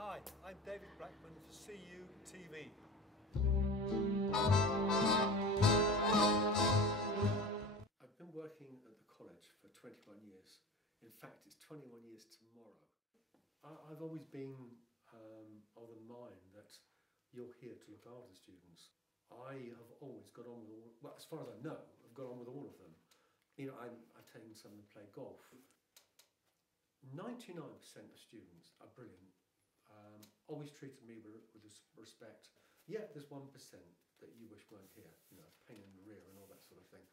Hi, I'm David Blackman for CU TV. I've been working at the college for 21 years. In fact, it's 21 years tomorrow. I've always been of the mind that you're here to look after the students. I have always got on with all, well, as far as I know, I've got on with all of them. You know, I've taken some to play golf. 99% of students are brilliant. Always treated me with respect. Yeah, there's 1% that you wish weren't here, you know, pain in the rear and all that sort of thing.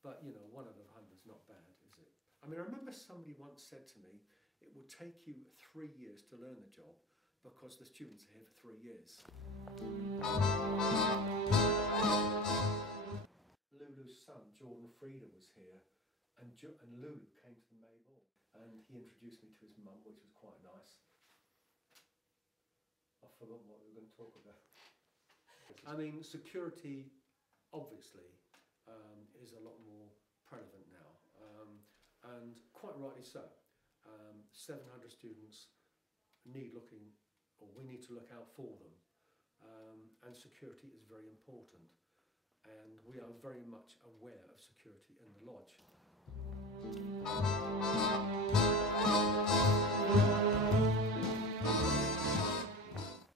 But, you know, 1 out of 100 is not bad, is it? I mean, I remember somebody once said to me, it would take you 3 years to learn the job because the students are here for 3 years. Lulu's son, Jordan Frieda, was here, and Lulu came to the May Ball, and he introduced me to his mum, which was quite nice. I forgot what we were going to talk about. I mean, security, obviously, is a lot more prevalent now, and quite rightly so. 700 students need looking, or we need to look out for them, and security is very important, and we are very much aware of security in the lodge.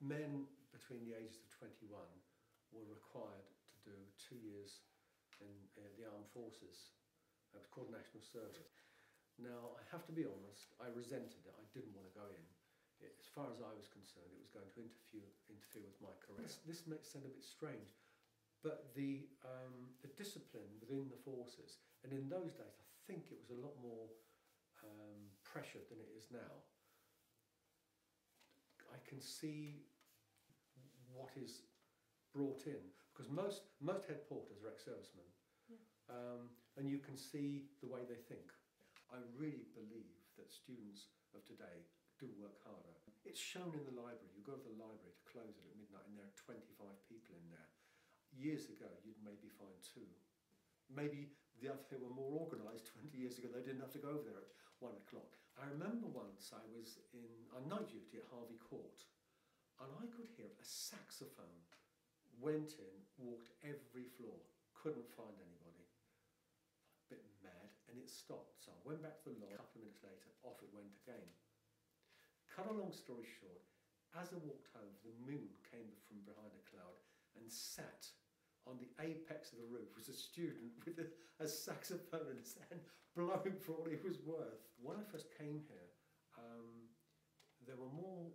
Men between the ages of 21 were required to do 2 years in the armed forces. It was called national service. Now, I have to be honest, I resented it. I didn't want to go in. As far as I was concerned, it was going to interfere with my career. This may sound a bit strange, but the discipline within the forces, and in those days, I think it was a lot more pressured than it is now. I can see what is brought in, because most head porters are ex-servicemen, yeah. And you can see the way they think. I really believe that students of today do work harder. It's shown in the library. You go to the library to close it at midnight and there are 25 people in there. Years ago, you'd maybe find 2. Maybe they were more organised 20 years ago. They didn't have to go over there at 1 o'clock. I remember once I was on night duty at Harvey Court, and I could hear a saxophone. Went in, walked every floor, couldn't find anybody. A bit mad, and it stopped. So I went back to the lodge. A couple of minutes later, off it went again. Cut a long story short, as I walked home, the moon came from behind a cloud and sat on the apex of the roof was a student with a saxophone in his hand, blowing for all he was worth. When I first came here, there were more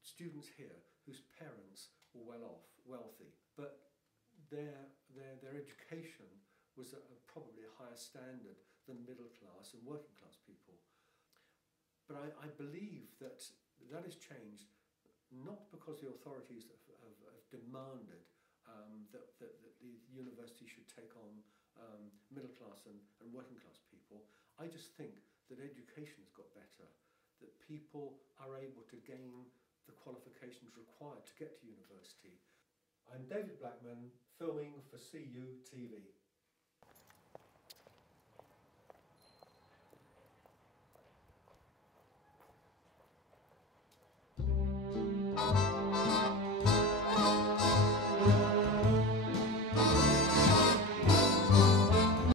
students here whose parents were wealthy, but their education was at probably a higher standard than middle class and working class people. But I believe that has changed, not because the authorities have demanded that the university should take on middle class and working class people. I just think that education has got better, that people are able to gain the qualifications required to get to university. I'm David Blackman, filming for CU TV.